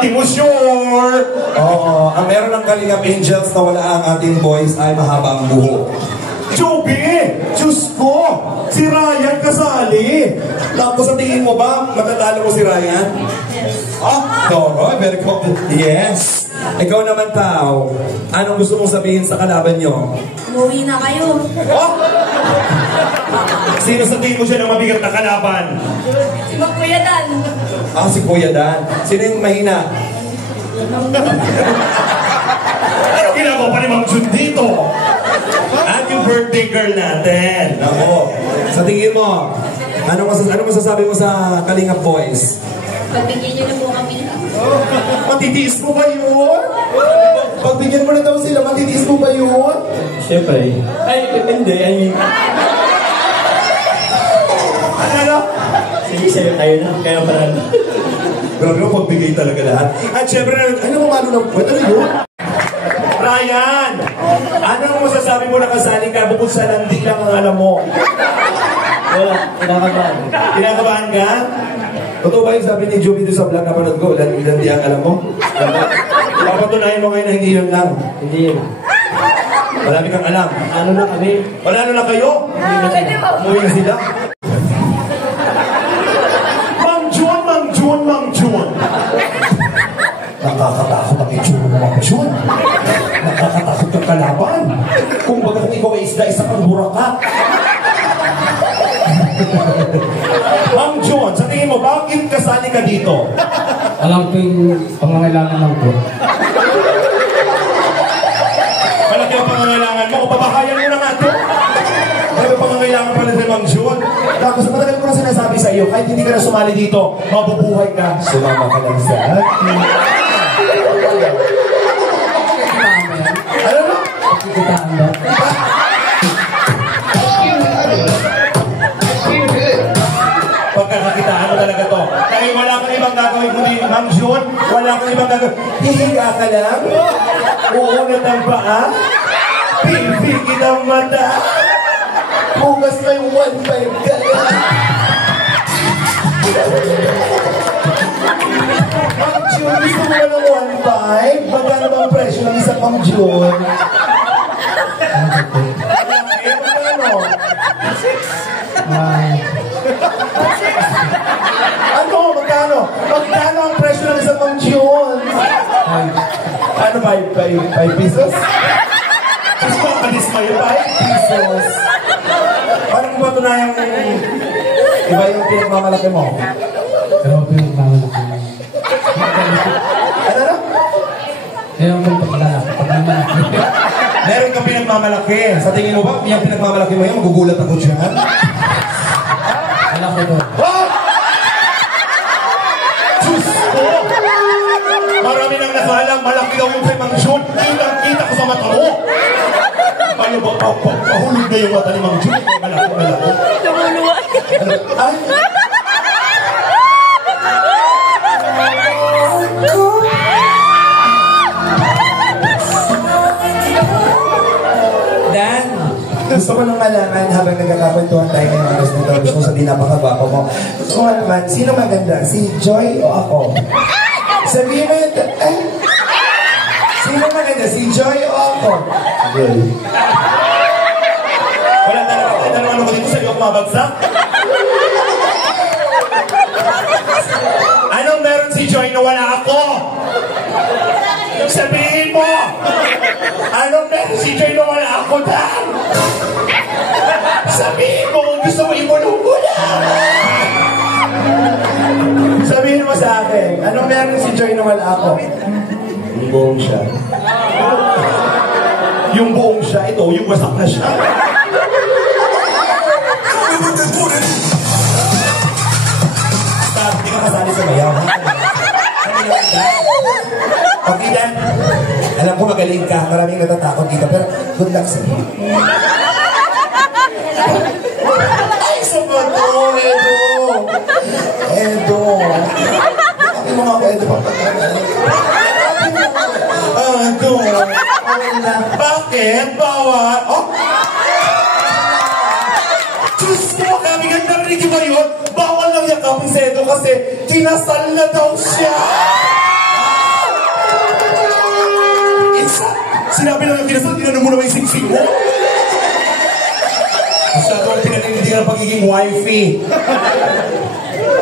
Di mo sure? Oo, ang meron ng Kalingap Angels na wala ang ating boys ay mahaba ang buho. Joby! Diyos ko! Si Ryan kasali! Tapos sa tingin mo ba, matatalo mo si Ryan? Ah, no, very cool. Yes. Ikaw naman, Tao. Anong gusto mong sabihin sa kalaban nyo? Umuwi na kayo. Oh! Sino sa tingin mo siya ng mabigat na kalaban? Si Kuya Dan. Ah, si Kuya Dan. Sino yung mahina? Ano ginagawa pa ni Ma'am Jun dito? At yung birthday girl natin. Ako. Sa tingin mo, ano masasabi mo sa Kalingap Boys? Pagbigyan niyo na po kami. Matitiis mo ba yun? Pagbigyan mo na daw sila, matitiis mo ba yun? Siyempre. Ay, hindi. Ano? Sige, sa'yo tayo na. Kaya pala. Grabe mo, pagbigay talaga lahat. At syempre, ano mo malo na kwento na yun? Ryan! Anong masasabi mo na kasali ka bukod sa landi lang ang alam mo? Wala, kinakabahan. Kinakabahan ka? Totoo ba yung sabi ni Joby doon sa vlog na panood ko? Landi ang alam mo? Papatunayan mo ngayon na hindi yun lang. Hindi yun. Marami kang alam. Ano na kami? Wala na kayo? Umuwi na sila. Mang Jun! Nakakatakot ang itsura mo, Mang Jun. Nakakatakot ang kalaban. Kung baga kung ikaw ay isda, isa kang burakat. Mang Jun, sa tingin mo, bakit kasali ka dito? Alam ko yung pangangailangan lang po. Malaki ang pangangailangan mo, o babahayan mo na nga ito. Ano pangangailangan pala ni Mang Jun? Tapos matagal ko na sinasabi sa iyo, kahit hindi ka na sumali dito, mabubuhay ka. Sumama ka lang sa akin. Ano na? Kikitaan ba? Pagkakakitaan mo talaga to. Dahil wala kang ibang gagawin kundi Mang Jun, wala kang ibang gagawin. Hihiga ka lang, uunat ang paa, pipigit ang mata, bukas may 1.5 ka lang. Mang Jun, gusto mo ng 1.5? Magkano ba ang presyo ng isang Mang Jun? Ano? Magkano? Magkano ang presyo ng isang Mang Jun? Ano ba? 5 pesos? Gusto mo kanismay 5 pesos? Paano mo ba tunayang iba yung pinagmamalaki mo? Pero pinagmamalaki. Ano na? Ewan ko pagmamalaki. Meron kang pinagmamalaki. Sa tingin mo ba, yung pinagmamalaki mo yan, magugulat ako dyan? Alam ko to. Oh! Diyos ko! Marami nang nakaalam, malaki daw yung kay Mang Jun. Kita ko sa mata mo. Paano ba, pahulog na yung mata ni Mang Jun? Malaki. Ay! Dan, gusto ko nang malaman habang nagkakakwentuhan tayo ngayong oras nito. Gusto ko sabihin napakagwapo mo. Gusto ko malaman, sino maganda? Si Joy o ako? Sabihin mo yun, sino maganda? Si Joy o ako? Joy. Wala talaga tayo na naman ako dito sa iyo kumabagsak. Anong meron si Joy na wala ako? Sabihin mo! Anong meron si Joy na wala ako, Dan? Sabihin mo kung gusto mo ibulong ko lang! Sabihin mo sa akin, anong meron si Joy na wala ako? Yung buong siya. Yung buong siya, ito, yung wasak na siya. Stop, di ka kasali sa bayaw, ha? Okay, Dan. Alam ko magaling ka. Maraming natatakot dito. Pero good luck sa'yo. Ay, sabat ko, Edo. Edo. Sabi mo nga ako, Edo. Edo. Bakit? Bawal? Oh! Diyos ko, kami ganda rin ba yun? Bawal lang yakapin si Edo kasi kinasal na daw siya. Isa! Sinabi lang ng kinasal, tinanong mo naman yung singsing mo. Masyado ang pinanindigan ng pagiging wifey.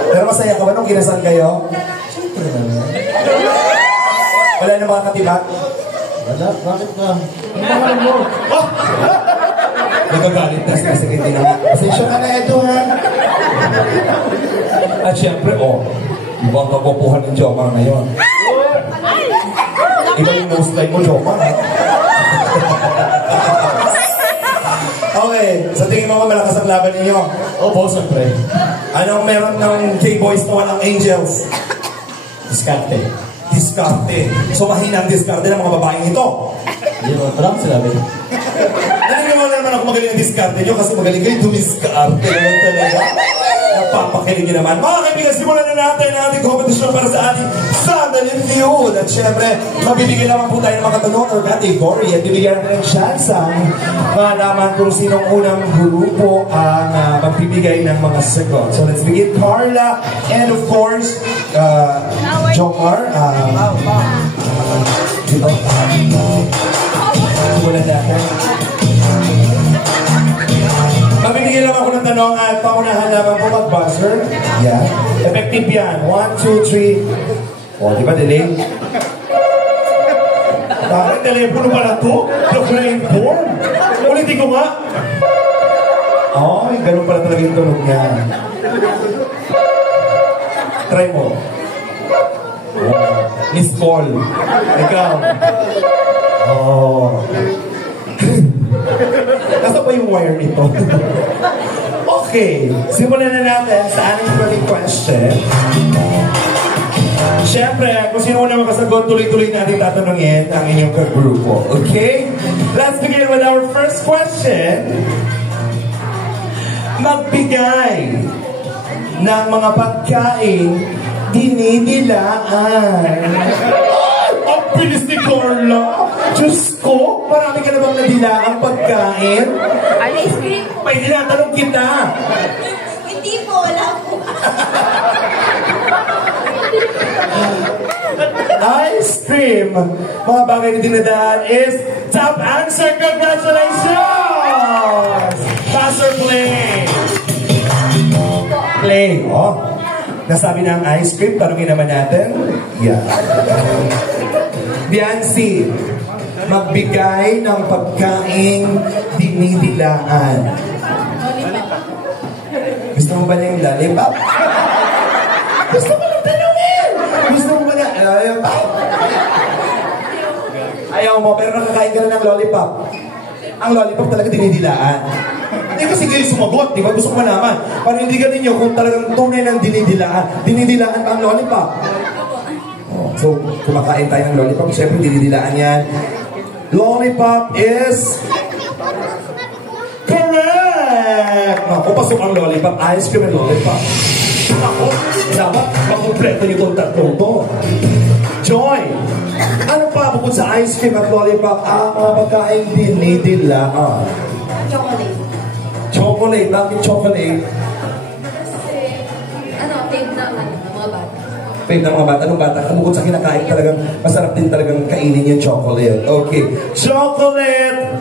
Pero masaya ka ba nung kinasal kayo? Wala na mga katibat? Wala, bakit na? Ano mo? Oh! Nagagalit na. Sige, hindi na. Pasensya ka na ito, ha? At syempre, ibang kagupuhan ng Jomar ngayon. Iba yung nose line mo, Jomar. Okay, sa tingin mo malakas ang laban ninyo? Opo, siyempre. Anong meron ng K-boys na walang angels? Diskarte. Diskarte. So mahina ang diskarte ng mga babaeng ito. Hindi mo, parang sinabi. Naniniwala naman ako magaling ang diskarte nyo kasi magaling kayo dumiskarte naman talaga. Napapakilig naman. Mga kaibigan, simulan na natin ang ating competition para sa ating Family Feud. At syempre, mabibigyan naman po tayo ng mga tanong or category at bibigyan natin ng chance malaman kung sinong unang grupo ang magbibigay ng mga sagot. So let's begin. Carla and of course, Jomar. Simulan natin. Mabibigyan naman ako ng tanong at paunahan naman po mag-buzzer. Yeah. Effective yan. 1, 2, 3. O, di ba delay? Bakit telepono pala to? Joke na inform. Ulitin ko nga. Ay, ganun pala talaga yung tunog niya. Try mo. Miss call. Ikaw. Nasa pa yung wire nito? Okay, simulan na natin sa ating first question. Siyempre, kung sino na makasagot, tuloy-tuloy natin tatanungin ang inyong kagrupo. Okay? Let's begin with our first question. Magbigay ng mga pagkain dinidilaan. Ang bilis ni Carla! Diyos ko, marami ka na bang nadilaang pagkain? Ice cream? May tinatanong kita. Hindi po, wala po. Ice cream. Mga bagay na dinadaan is top answer. Congratulations! Pass or play? Play. Nasabi na ang ice cream. Tanungin naman natin. Yeah. Biancy, magbigay ng pagkaing dinidilaan. Gusto mo ba niya yung lollipop? Gusto mo lang tanungin! Gusto mo ba niya lollipop? Ayaw mo, pero nakakain ka na ng lollipop. Ang lollipop talaga dinidilaan. Hindi kasi kayo sumagot, di ba? Gusto ko malaman. Para hindi ka ninyo kung talagang tunay ng dinidilaan. Dinidilaan ba ang lollipop? So, kumakain tayo ng lollipop. Siyempre, dinidilaan yan. Lollipop is... correct! Naku, pasok ang lollipop. Ice cream and lollipop. Naku, dapat makompleto niyo itong tatlong to. Joy! Ano pa bukod sa ice cream at lollipop? Mga pagkain dinidilaan. Chocolate. Chocolate. Bakit chocolate? Kasi, fave na mga bata. Fave ng mga bata. Anong bata? Bukod sa kinakain talagang masarap din talagang kainin yung chocolate. Okay. Chocolate!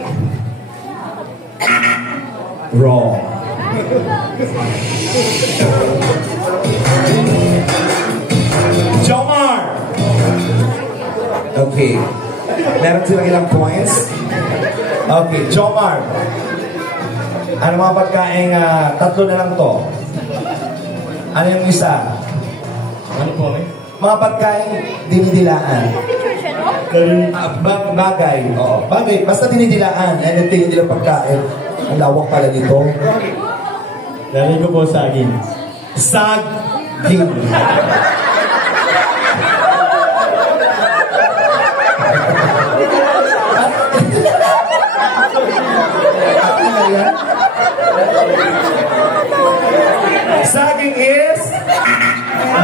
Wrong. Jomar! Okay. Meron silang ilang points? Okay, Jomar. Ano mga pagkain? Tatlo na lang to. Ano yung isa? Ano po eh? Mga pagkain dinidilaan. Bagay. Oo, bagay. Basta dinidilaan. Anything nilang pagkain. Ang lawak pala dito. Galing ko po sa agin. Saging. Saging is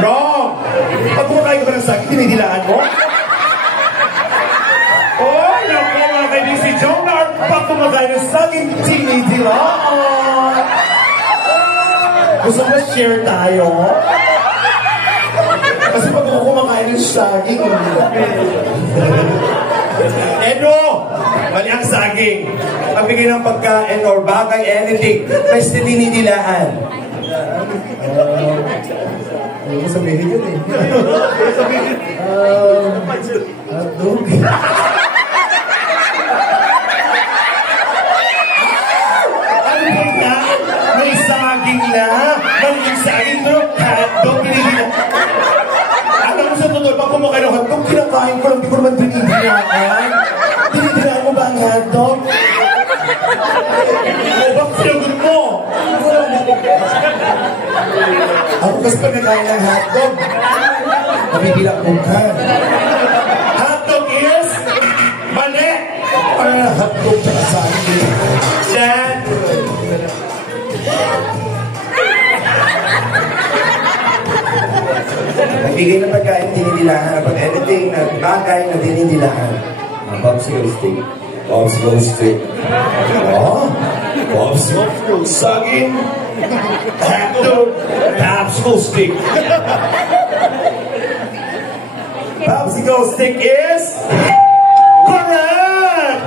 wrong. Pag kumakain ka ba ng saging, dinidilaan mo? Oh, naku mga kaibigan, si Jomar, pag kumakain ng saging, dinidilaan. Gusto mo share tayo? Kasi pag ako kumakain ng saging, Edo! Mali ang saging. Pagbigay ng pagkain or bagay, anything. Basta dinidilaan. Ano ko sabihin yun eh? Hotdog. Ano ba na? May saging na. Mali yung saging pero hotdog. Alam mo sa totoo, pag kumakain ng hotdog, kinakain ko lang, di ko naman dinidilaan. Dinidilaan mo ba ang hotdog? O, bakit sinagot mo? Ako kasi pag nakain ng hotdog, nabibilang kong kan. Hotdog is mali. Ano na hotdog sa saging? Dad. Nagbigay ng pagkain, dinidilaan. Pag anything na bagay na dinidilaan. Popsicle stick. Popsicle stick. Oh, popsicle saging. Hotdog. Popsicle stick. Popsicle stick is correct.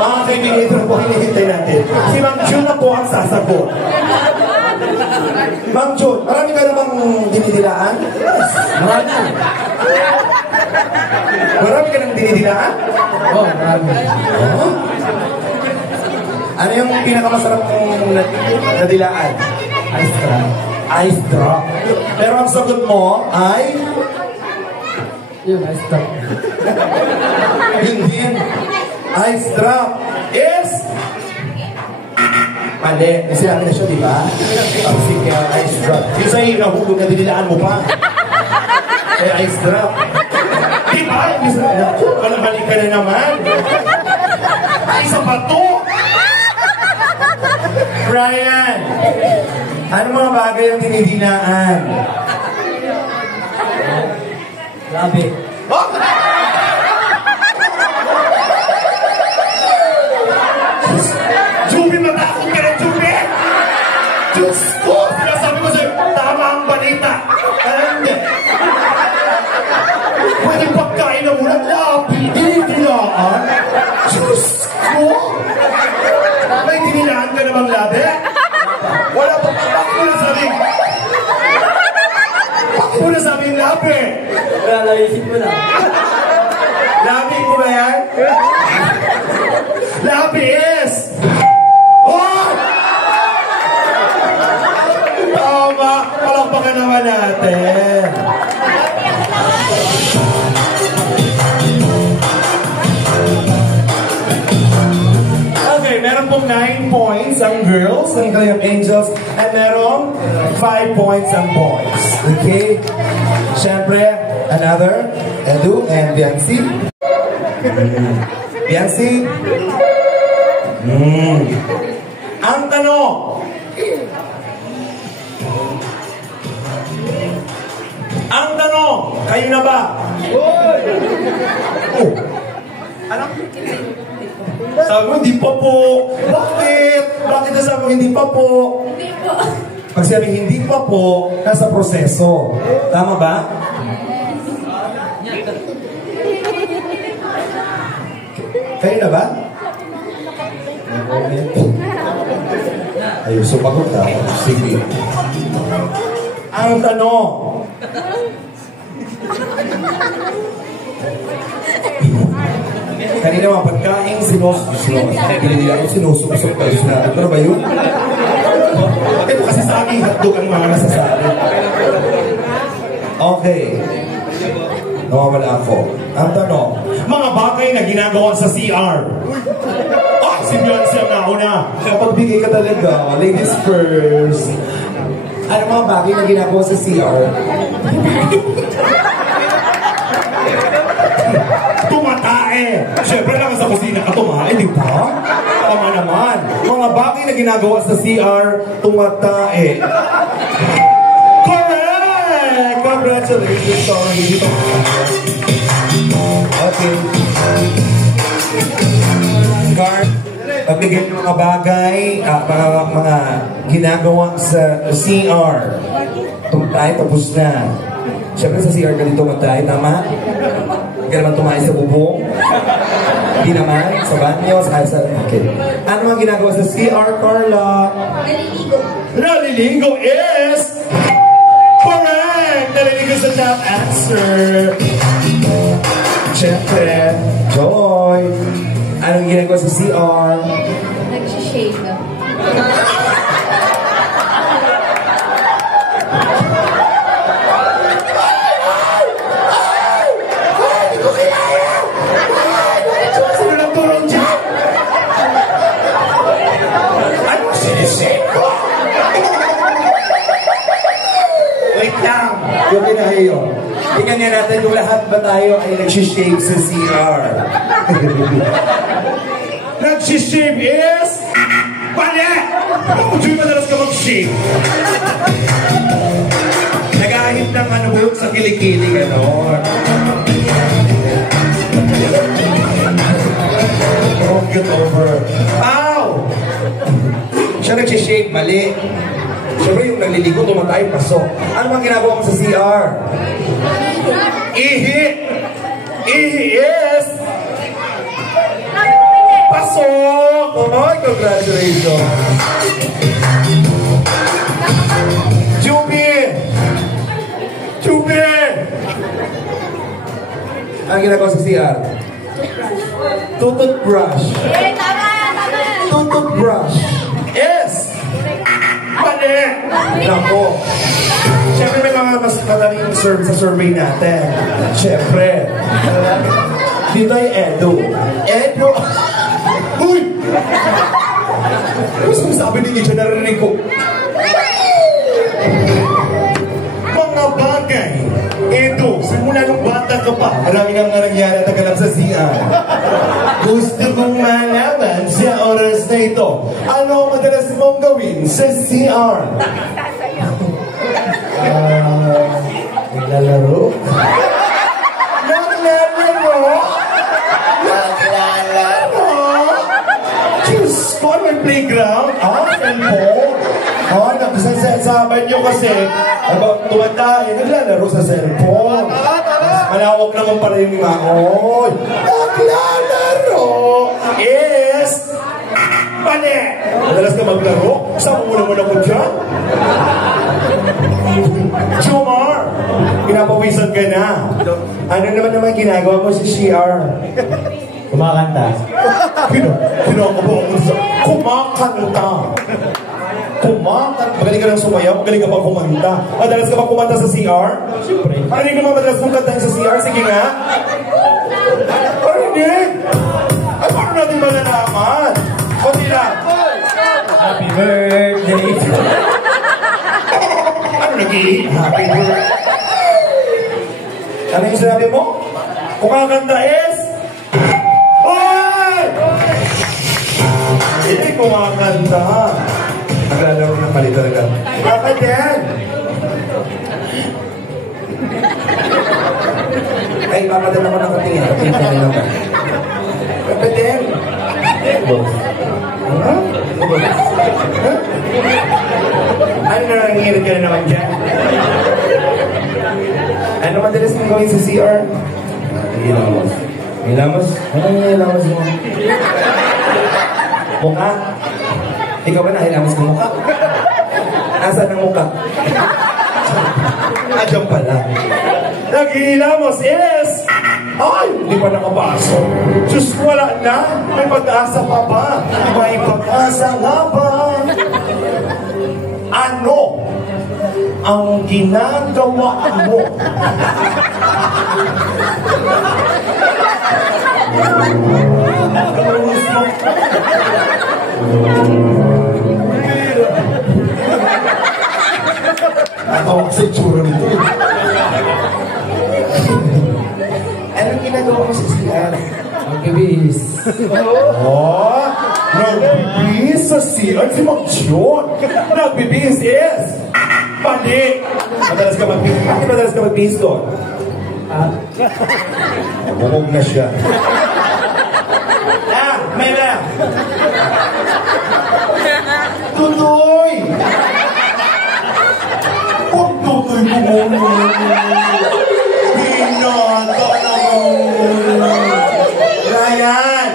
Mga kaibigan, ito na po hinihintay natin. Si Ma'am June na po ang sasagot. Ma'am June, marami ka namang dinidilaan? Yes. Marami. Marami ka nang dinidilaan? Oo, marami. Oh? Ano yung pinakamasarap mong nadilaan? Ice cream. Ice drop. Pero ang sagot mo ay... Yun, ice cream. Yun din. Ice drop is... Mali. Sinabi na siya, di ba? Ang sige, ice drop. Yung sa'yo, nahulog na dinilaan mo pa. Eh, ice drop. Di ba? Naku, malabalik ka na naman. Ay, isa pa to. Brian, ano mga bagay ang dinidinaan? Labi. Oh! Jubi, matakot ka na, Jubi! Diyos ko! Sinasabi ko sa'yo, tama ang balita. Hindi. Pwede pagkain na muna, labi, dinidinaan. Diyos ko! May dininaan ka namang labi? Wala pa, bakit mo nasabing? Bakit mo nasabing labi? Wala, naisip mo na. Labi ko ba yan? Labi is... Oh! Tama! Palakpakan naman natin. Okay, meron pong 9 points ang girls, ang kanyang angels, at meron 5 points ang boys. Okay? Siyempre, another, Edu and Biancy. Biancy? Ang tanong, kayo na ba? Oh. Sabi mo, hindi pa po. Bakit? Bakit nasabi mo, hindi pa po? Hindi po. Pag sabi hindi pa po, nasa proseso. Tama ba? Kayo na ba? Ayun, sumagot na. Sige. Ang tanong. Kanina mga pagkain, sinususok kayo. Sinabi ko na ba yun? Bakit mo kasi sa aking hotdog ang mga nasasabi? Okay. Nawawala ako. Ang tanong, mga bagay na ginagawa sa CR. Ah, si Beyonce ang nauna. Kapagbigay ka talaga. Ladies first. Ano mga bagay na ginagawa sa CR? Tumatae. Siyempre lang sa kusina ka tumae, di ba? Tama naman. Mga bagay na ginagawa sa CR, tumatae. Correct! Congratulations, sorry. Okay. Guard. Pagbigyan ng mga bagay, mga ginagawa sa CR. Tumatay, tapos na. Siyempre sa CR ka din tumatay, tama? Hindi ka naman tumahay sa bubong. Hindi naman, sa banyo, sa okay. Ano ang ginagawa sa CR, Carla? Naliligo. Naliligo is correct! Naliligo sa top answer. Siyempre, Joy. Anong ginagawa sa CR? Nagsishave na. Sino nang turong dyan? Ano sinisip ko? Wait lang. Yung kinahayo. Tingnan nga natin kung lahat ba tayo ay nagsishave sa CR. Nagsishave is pali! Hindi madalas ka mag-shave. Nag-ahit ng ano buhok sa kilikili, gano'n. Oh, get over. Ow! Siya nagsishave, mali. Siyempre yung nagliligo, tumatay, pasok. Ano bang ginagawa mo sa CR? Ihi! Ihi is pasok! Oh, congratulations. Jubi! Jubi! Ano ginagawa sa CR? Toothbrush. Eh, tama! Tama! Toothbrush. Is pali! Nako. Siyempre may mga mas madaling serve sa survey natin. Siyempre. Dito ay Edo. Edo! Uy! Ano sabi ni Icha, narinig ko? Mga bagay. Edo, simula nung bata ka pa, marami kang nangyari at naganap sa CR. Gusto kong malaman sa oras na ito, ano ang madalas mong gawin sa CR? Naglalaro? Naglalaro? Naglalaro? Diyos ko, may playground? Cellphone? Nagsasabi niyo kasi, tumanda, naglalaro sa cellphone. Malawak naman pala yung maon. Naglalaro is pali! Madalas ka maglaro? Saan mo naman ako dyan? Jomar, pinapawisan ka na. Ano naman ginagawa mo sa CR? Kumakanta. Kinakabawa mo sa kumakanta. Kumakanta. Magaling ka lang sumayaw, magaling ka pa kumanta. Madalas ka pa kumanta sa CR? Siyempre. Marinig ka madalas mong kantahin sa CR? Sige nga. Marinig! Ay, paano natin malalaman? Kunti lang. Happy birthday. Ano nag-i? Happy birthday. Ano yung sinabi mo? Kumakanta is... Hoy! Hindi kumakanta. Naglalaro ng mali talaga. Bakit yan? Ay, papadala ko ng katingin. Katingin ka nila ba? Bakit yan? Ha? Ano na nangyayari ka na naman dyan? Ano madalas mong gawin sa CR? Hilamos. Hilamos? Ano yung hilamos mo? Mukha? Ikaw ba nahilamos ng mukha? Nasaan ang mukha? Diyan pala. Naghihilamos is... Ay, hindi pa nakapasok. Diyos, wala na. May pag-asa pa ba? May pag-asa nga ba? Ano ang ginagawa mo? Ako kasi tsura nito. Anong ginagawa mo sa CR? Magbibis. Oh, nagbibihis sa CR si Mag-John. Nagbibihis is pali. Madalas ka magbihis. Bakit madalas ka magbihis doon? Bumog na siya. May na. Tutoy! Huwag tutoy mo muna. Ryan!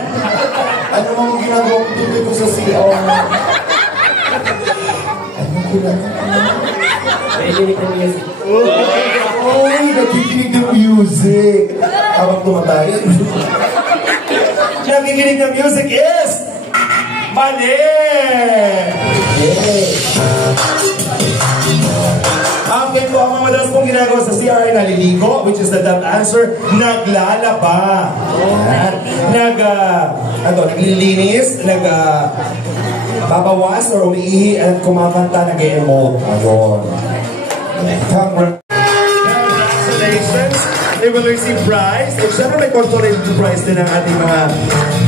Ano mo ginagawa ko tutoy ko sa CR? Ano ginagawa? Nakikinig ng music. Uy, nakikinig ng music. Habang tumatayo. Nakikinig ng music is... Mali! Okay po, ang mga madalas pong ginagawa sa CR ay naliligo, which is the dumb answer, naglalaba. Naglilinis, babawas or umiihi at kumakanta, nag-e-emote. Ayun. Congratulations! They will receive prize. And syempre may consolation prize din ang ating mga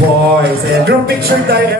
boys. Ayan, group picture tayo.